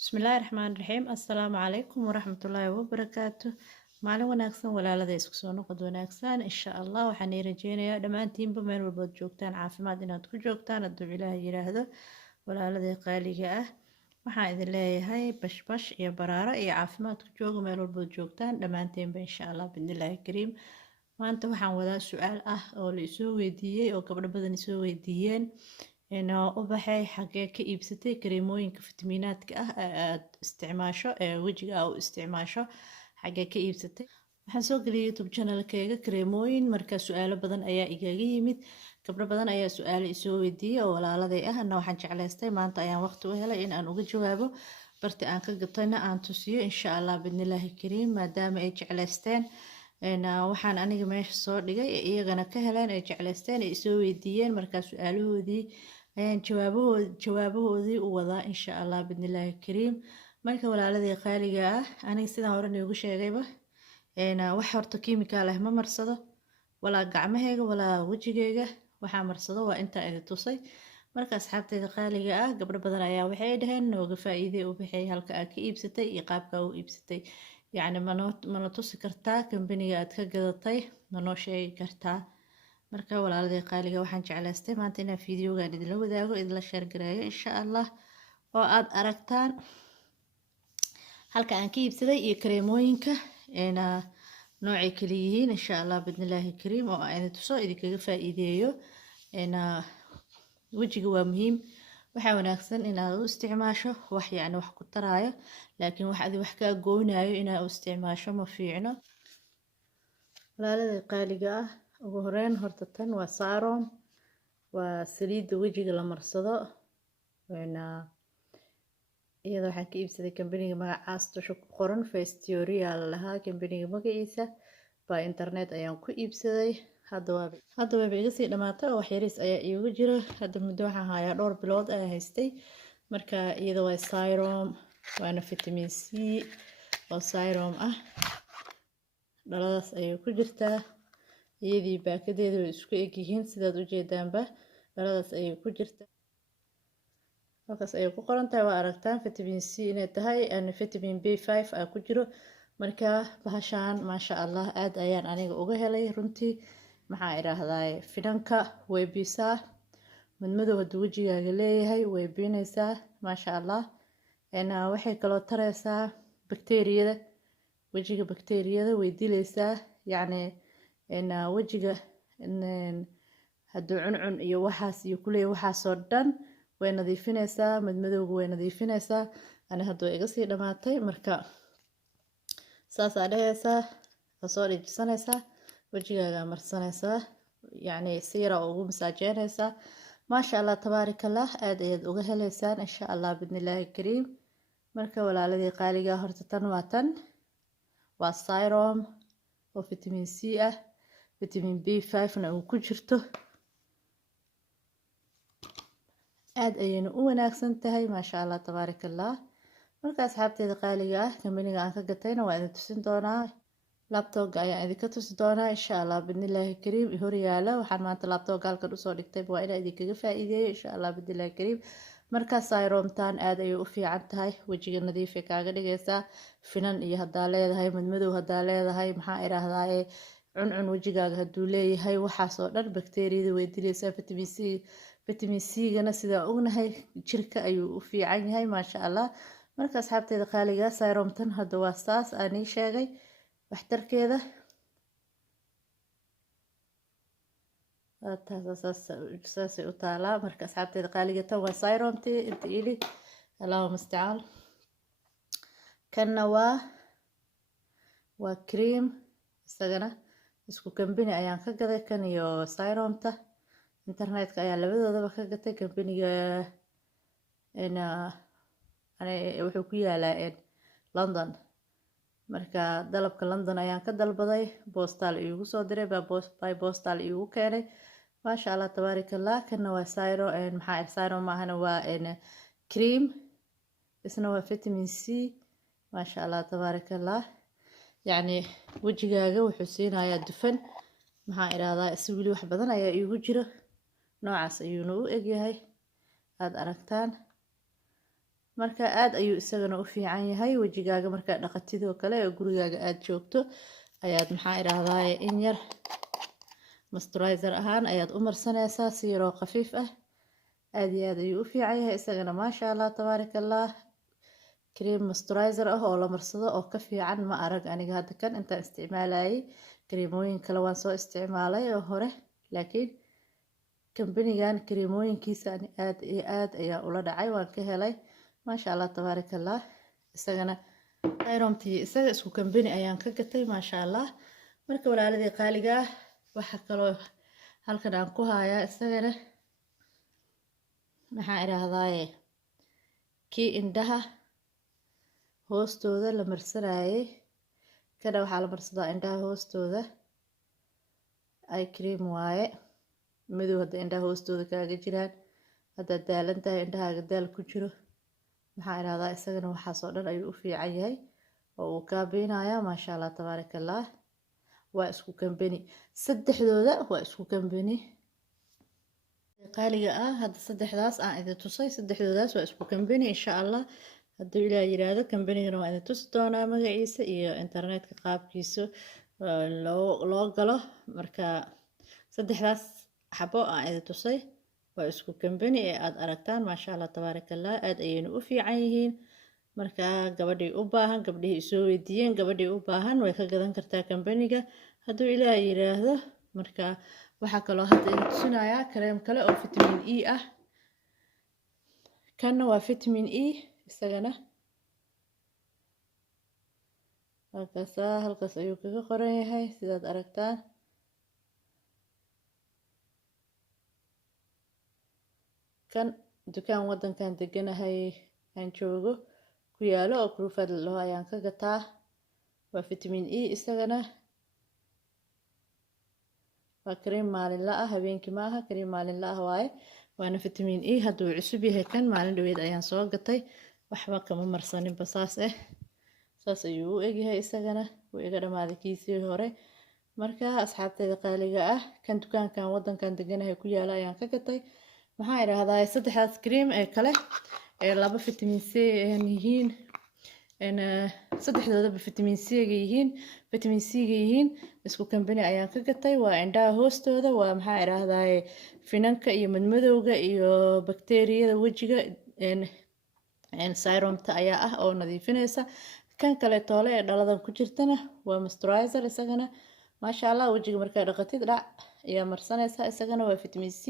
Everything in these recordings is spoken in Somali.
بسم الله الرحمن الرحيم السلام عليكم ورحمة الله وبركاته maalin wanaagsan walaalada isku soo noqod wanaagsan insha Allah waxaan rajeynayaa dhammaantiinba meel walba joogtaan caafimaad inaad ku joogtaan hadduu Ilaahay yiraahdo walaalada qaaliga ah waxaan idin leeyahay bashbash iyo baraaro iyo caafimaad ku jooga meel walba joogtaan dhammaantiinba insha Allah bidnillaahi kariim maanta waxaan wadaa su'aal ah oo la isoo weydiiyay oo gabdho badan isoo weydiiyeen ubaxay xagee ka iibsatay kareemooyinka fitamiinaadka ah aad isticmaasho wejiga u isticmaasho xagee ka iibsatay waxaan soo geliyay YouTube channelkayga kareemooyin marka su'aalo badan ayaa igaga yimid gabdho badan ayaa su'aalo isoo weydiiyay oo walaaladay ah ana waxaan jeclaystay maanta ayaan waqti u helay in aan uga jawaabo barti aan ka gatayna aan tusiyo insha Allah bidnillaahi kariim maadaama ay jeclaysteen waxaan aniga meesha soo dhigay iyagana ka heleen ay jeclaysteen ay isoo weydiiyeen markaa su'aalahoodii ayaan jawaabahoodii u wadaa insha Allah bidnillaahi kariim marka walaaladii qaaliga ah aniga sidaan hore noogu sheegayba wax horta kiimikaal ah ma marsado walaa gacmahayga walaa wejigayga waxaa marsado waa inta ay tusay marka asxaabtayda qaaliga ah gabdho badan ayaa waxay dhaheen nooga faa'iiday u bixay halka aad ka iibsatay iyo qaabka u iibsatay yacni mana tusi kartaa kambaniga aad ka gadatay manoo sheegi kartaa marka walaaladii qaaliga waxaan jeclaystay maanta inaan fiidiyogaan idinla wadaago idinla sheer gareeyo insha Allah oo aad aragtaan halka aan ka iibsaday iyo kareemooyinka noocay kala yihiin insha Allah bidnillaahi kariim oo aan idin tuso idinkaga faa'iideeyo wejiga waa muhiim waxaa wanaagsan inaad u isticmaasho wax yacni wax ku taraayo laakiin wax adi wax kaa gooynayo inaad u isticmaasho ma fiicno walaalada qaaliga ah ugu horeyn horta tan waa Saron waa saliidda wejiga la marsado iyada waxaan ka iibsaday kambaniga magacaas dusha ku qoran Faceteoria lahaa kambaniga magaciisa baa internet ayaan ku iibsaday hadda way iga sii dhamaatay oo wax yariis ayaa iigu jira hadda muddo waxaan hayaa dhowr bilood ayaa haystay marka iyada waa Serum waana vitamin C oo Serum ah dhaladaas ayay ku jirtaa iyadii baakadeedu way isku eg yihiin sidaad u jeedaanba dhaladaas ayay ku jirtaa halkaas ayay ku qoran tahay waa aragtaan vitamin C inay tahay ana vitamin B5 ah ku jiro marka bahashaan maasha Allah aad ayaan aniga uga helay runtii maxaa iraahdaa finanka way biisaa madmadow hadduu wejigaaga leeyahay way biinaysaa maasha Allah waxay kaloo taraysaa bakteeriyada wejiga bakteeriyada way dilaysaa yacni wejiga hadduu cuncun iyo waxaas iyo kuleey waxaasoo dhan way nadiifinaysaa madmadowga way nadiifinaysaa ani hadda way iga sii dhamaatay marka saasaa dhehaysaa kasoo dhijisanaysaa wejigaaga marsanaysaa yacni si yara ugu masaajeynaysaa maasha Allah tabaarakallah aad ayaad uga helaysaan insha Allah bidnillaahi kariim marka walaaladii qaaliga horta tan waa Serum oo vitamin C ah vitamin B5 na uu ku jirto aad ayayna u wanaagsan tahay maasha Allah tabaarakallah marka asxaabteeda qaaliga ah kambaniga aan ka gatayna waa idin tusin doonaa laptop ayaan idinka tusi doonaa insha Allah bidnillaahi kariim hor yaala waxaan maanta laptop halkan usoo dhigtay waa inaan idinkaga faa'iideeyo insha Allah bidnillaahi kariim marka Serumtan aad ayay u fiican tahay wejiga nadiif ay kaaga dhigaysaa finan iyo hadaa leedahay madmadow hadaa leedahay maxaa iraahdaa cuncun wejigaaga hadduu leeyahay waxaas oo dhan bakteeriyada way dilaysaa vitamin C gana sidaa ognahay jirka ayuu u fiican yahay maasha Allah marka asxaabteeda qaaliga Serumtan hadda waa saas aan ii sheegay waxtarkeeda saasay u taalaa marka asxaabteeda qaaliga tan waa Serumtii inta ili Allahumma musta'an kanna waa cream isagana isku kambani ayaan ka gaday kan iyo Serumta internetka ayaa labadoodaba ka gatay kambaniga wuxuu ku yaalaa London marka dalabka London ayaan ka dalbaday postal iigu soo diray by postal iigu keenay maasha Allah tabaarakallah kana waa Serum maahana waa cream isna waa vitamin C maasha Allah tabaarakallah yacni wejigaaga wuxuu siinayaa dufan maxaa iraahdaa si wili wax badan ayaa iigu jiro noocaas ayuuna u egyahay aad aragtaan marka aad ayuu isagana u fiican yahay wejigaaga markaa dhaqatidoo kale oo gurigaaga aad joogto ayaad maxaa idhaahdaye in yar moisturizer ahaan ayaad u marsanaysaa si yaroo khafiif ah aad iyo aad ayuu u fiican yahay isagana maasha allah tabaaraka allah cream moisturizer ah oo la marsado oo ka fiican ma arag aniga hadda kan intaan isticmaalayay kareemooyin kale waan soo isticmaalay oo hore laakiin kambanigan kareemooyinkiisa aad iyo aad ayaa ula dhacay waan ka helay maasha allah tabaaraka allah isagana Sayromtii isaga isku kambani ayaan ka gatay maasha allah marka walaaladii qaaliga ah waxa kaloo halkan aan ku hayaa isagana maxaa idhaahdaye kii indhaha hoostooda la marsanayay kana waxaa la marsadaa indhaha hoostooda ay cream waaye madow hadda indhaha hoostooda kaaga jiraan haddaad daalan tahay indhahaaga daal ku jiro maxaa idhahdaa isagana waxaasoo dhan ayuu u fiican yahay oo uu kaabiinayaa maasha allah tabaaraka allah waa isku kambani saddexdooda waa isku kambani qaaliga ah hadda saddexdaas aan idin tusay saddexdoodaas waa isku kambani insha allah hadduu ilaah yiraahdo kambanigana waa idin tusi doonaa magaciisa iyo internetka qaabkiisa loo galo marka saddexdaas xabo aan idin tusay waa isku kambani ee aad aragtaan maasha allah tabaaraka allah aad ayayna u fiican yihiin marka gabadhii u baahan gabdhihii soo weydiiyeen gabadhii u baahan way ka gadan kartaa kambaniga hadduu ilaah yiraahdo marka waxaa kaloo hadda idin tusinayaa kareem kale oo vitamin E ah kanna waa vitamin E isagana halkaas ayuu kaga qoran yahay sidaad aragtaan kan dukaan wadankan deganahay aan joogo ku yaalo oo prufad loo ayaan ka gataa waa vitamin E isagana waa kareem maalinla ah habeenkii ma aha kareem maalinla ah waaye waana vitamin E hadduu cusub yahay kan maalin dhaweed ayaan soo gatay waxba kama marsaninba saas ayuu u egyahay isagana wuu iga dhamaaday kiisii hore marka asxaabteeda qaaliga ah kan dukaankan wadankan deganahay ku yaala ayaan ka gatay maxaa idhaahdaa saddexdaas cream ee kale ee laba vitamin C yihiin saddexdoodaba vitamin C ga yihiin isku kambani ayaan ka gatay waa indhaha hoostooda waa maxaa idhaahdaa finanka iyo madmadowga iyo bakteeriyada wejiga Sayromta ayaa ah oo nadiifinaysa kan kale toole ee dhaladan ku jirtana waa moisturizer isagana maasha allah wejiga markaa dhaqatid dhac ayaa marsanaysa isagana waa vitamin C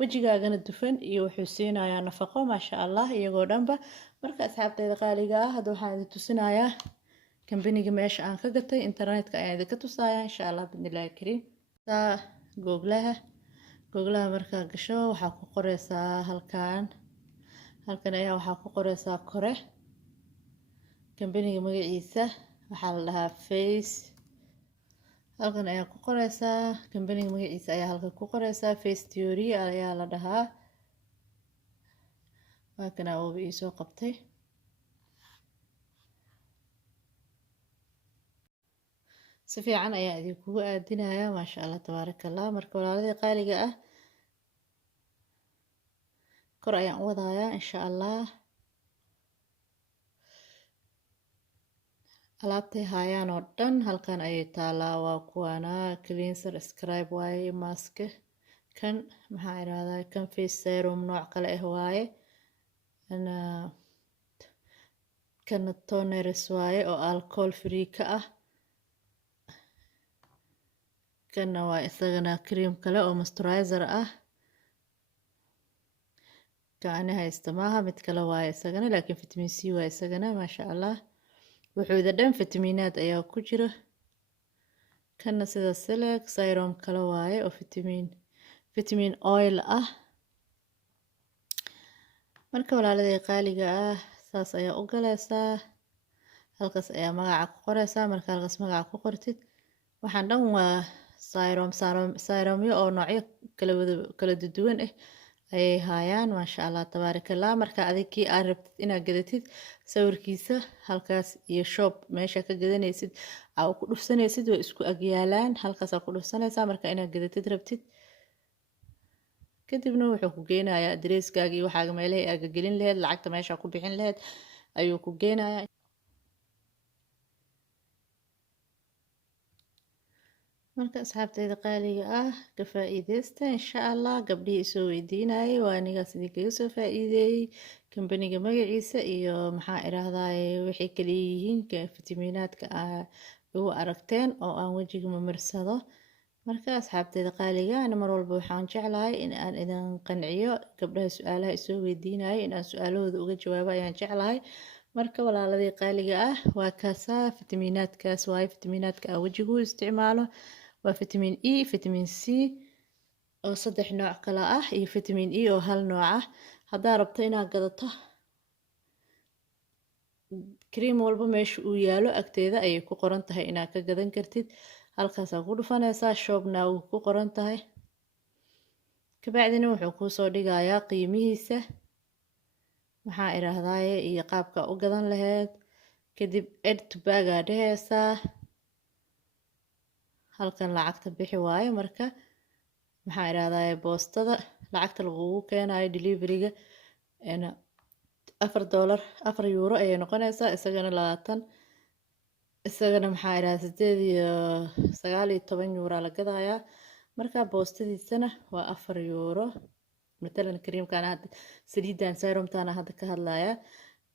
wejigaagana dufan iyo wuxuu siinayaa nafaqo maasha allah iyagoo dhanba marka asxaabteeda qaaliga ah hadda waxaan idin tusinayaa kambaniga meesha aan ka gatay internetka ayaan idinka tusayaa insha allah bidnillaahi kariim googlaha markaa gasho waxaa ku qoreysaa halkan ayaa waxaa ku qoreysaa kore kambaniga magaciisa waxaa la dhahaa face halkan ayaa ku qoreysaa kambaniga magaciisa ayaa halkan ku qoreysaa face theory ayaa la dhahaa waa kana ooba ii soo qabtay si fiican ayaa idinkugu aadinayaa maasha allah tabaaraka allah marka walaaladii qaaliga ah kor ayaan u wadayaa insha allah alaabtay haayaan oo dhan halkan ayay taalaa waa kuwana cleanser scribe waaye mask kan maxaa idhahdaa kan face serum nooc kale ah waaye kan toneris waaye oo alcohol free ka ah kanna waa isagana cream kale oo moisturizer ah kaani haysta maaha mid kale waaye isagana laakiin vitamin C waa isagana maasha allah wuxuuda dhan fitamiinaad ayaa ku jira kanna sida select Sayrom kale waaye oo vitamin oil ah marka walaaladii qaaliga ah saas ayaa u galaysaa halkaas ayaa magaca ku qoreysaa marka halkaas magaca ku qortid waxaan dhan waa Sayromyo oo noocyo kala duwan ah ayay haayaan maasha allah tabaaraka allah marka adikii aad rabtid inaad gadatid sawirkiisa halkaas iyo shop meesha ka gadanaysid aa ku dhufsanaysid way isku agyaalaan halkaas ku dhufsanaysaa marka inaad gadatid rabtid kadibna wuxuu ku geynayaa adresskaaga iyo waxaaga meelaha aaga gelin lahayd lacagta meesha ku bixin lahayd ayuu ku geynayaa. marka asxaabteyda qaaliga ah ka faa'iideysta insha allah. gabdhihii soo weydiinayay waa anigaas idinkaga soo faa'iideeyey kambaniga magaciisa iyo maxaa irahdaye waxay kala yihiin fitamiinaadka ugu aragteen oo aan wejiga mamarsado. marka asxaabteyda qaaliga ana mar walba waxaan jeclahay in aan idin qanciyo. gabdhaha su-aalaha isoo weydiinayay in aan su-aalahooda uga jawaabo ayaan jeclahay. marka walaaladii qaaliga ah waa kaasaa fitamiinaadkaas waaye fitamiinaadka aan wejiga u isticmaalo. waa fitamiin E, fitamiin C oo 3 nooc kala ah iyo fitamiin E oo 1 nooc ah. haddaa rabto inaad gadato cream walba meesha uu yaalo agteeda ayay ku qoran tahay inaad ka gadan kartid. halkaasaa ku dhufanaysaa shopna uu ku qoran tahay. kabacdina wuxuu kuu soo dhigayaa qiimihiisa maxaa irahdaye iyo qaabka u gadan lahayd. kadib add to bag aa dhehaysaa. halkan lacagta bixi waayo marka maxaa irahdaye boostada lacagta lagugu keenayo deliveryga $4 €4 ayay noqonaysaa isagana 20 isagana maxaa irahdaa 19 la gadayaa. marka boostadiisana waa €4 matalan creamkan hadda saliidan serumtan hadda ka hadlaya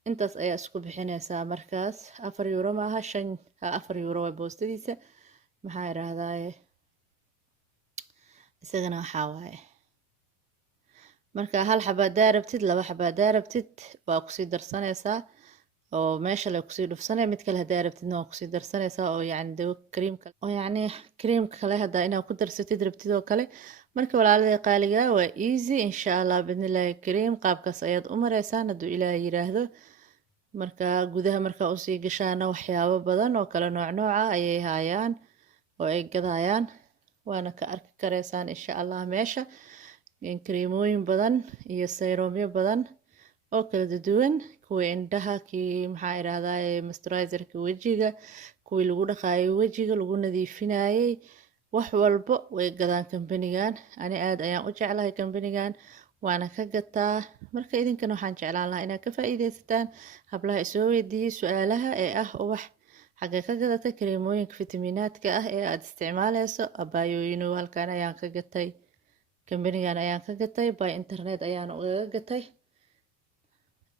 intaas ayaa isku bixinaysaa. markaas €4 maaha €4 waa boostadiisa maxaa irahdaye isagana waxaa waaye. marka hal xaba hadaa rabtid 2 xaba hadaa rabtid waa kusii darsanaysaa oo meesha la kusii dhufsanay. mid kale hadaa rabtidna waa kusii darsanaysaa oo yacni dawo creamka kale hadaa inaad ku darsatid rabtid oo kale. marka walaalada qaaliga waa easy insha allah bidnillaahi kariim. qaabkaas ayaad u mareysaan hadduu ilaahay yiraahdo. marka gudaha markaa usii gashaana waxyaabo badan oo kala nooca ayay hayaan oo ay gadayaan waana ka arki kareysaan insha allah meesha kareemooyin badan iyo seeromyo badan oo kala duwan. kuwa indhaha kii maxaa irahdaye moisturizerka wejiga kuwii lagu dhaqaayay wejiga lagu nadiifinayay wax walbo way gadaan kambanigan. ani aad ayaan u jeclahay kambanigan waana ka gataa. marka idinkana waxaan jeclaan lahaa inaad ka faa'iideysataan hablaha isoo weydiiyey su-aalaha ee ah ubax xagee ka gadatay kareemooyinka fitamiinaadka ah ee aad isticmaaleyso. abaayooyino halkan ayaan ka gatay kambanigan ayaan ka gatay by internet ayaan ugaga gatay.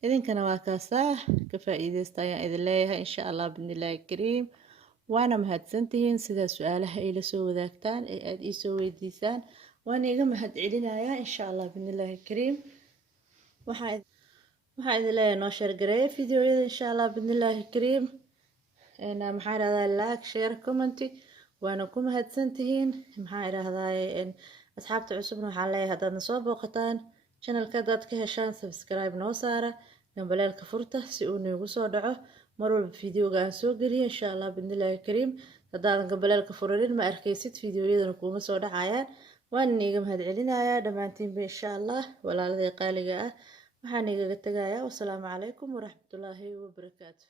idinkana waa kaasaa ka faa'iideysta ayaan idin leeyahay insha allah bidnillaahi kariim. waana mahadsantihiin sidaa su-aalaha ay la soo wadaagtaan ee aad ii soo weydiisaan waana iga mahad celinayaa insha allah bidnillaahi kariim. waxaan idin leeyahay noo share gareeya fideoyada insha allah bidnillaahi kariim. maxaa irahdaa like share comment waana ku mahadsantihiin. maxaa irahdaye asxaabta cusubna waxaan leeyahay haddaadna soo booqataan channelka haddaad ka heshaan subscribe noo saara gambaleelka furta si uu noogu soo dhaco mar walba fideoga aan soo geliyo insha allah bidnillaahi kariim. haddaadan gambaleelka furanin ma arkaysid fideoyadana kuuma soo dhacayaan. waan iniga mahad celinayaa dhammaantiinba insha allah. walaaladii qaaliga ah waxaan igaga tagayaa wasalaamu calaykum waraxmatullaahi wabarakaatu.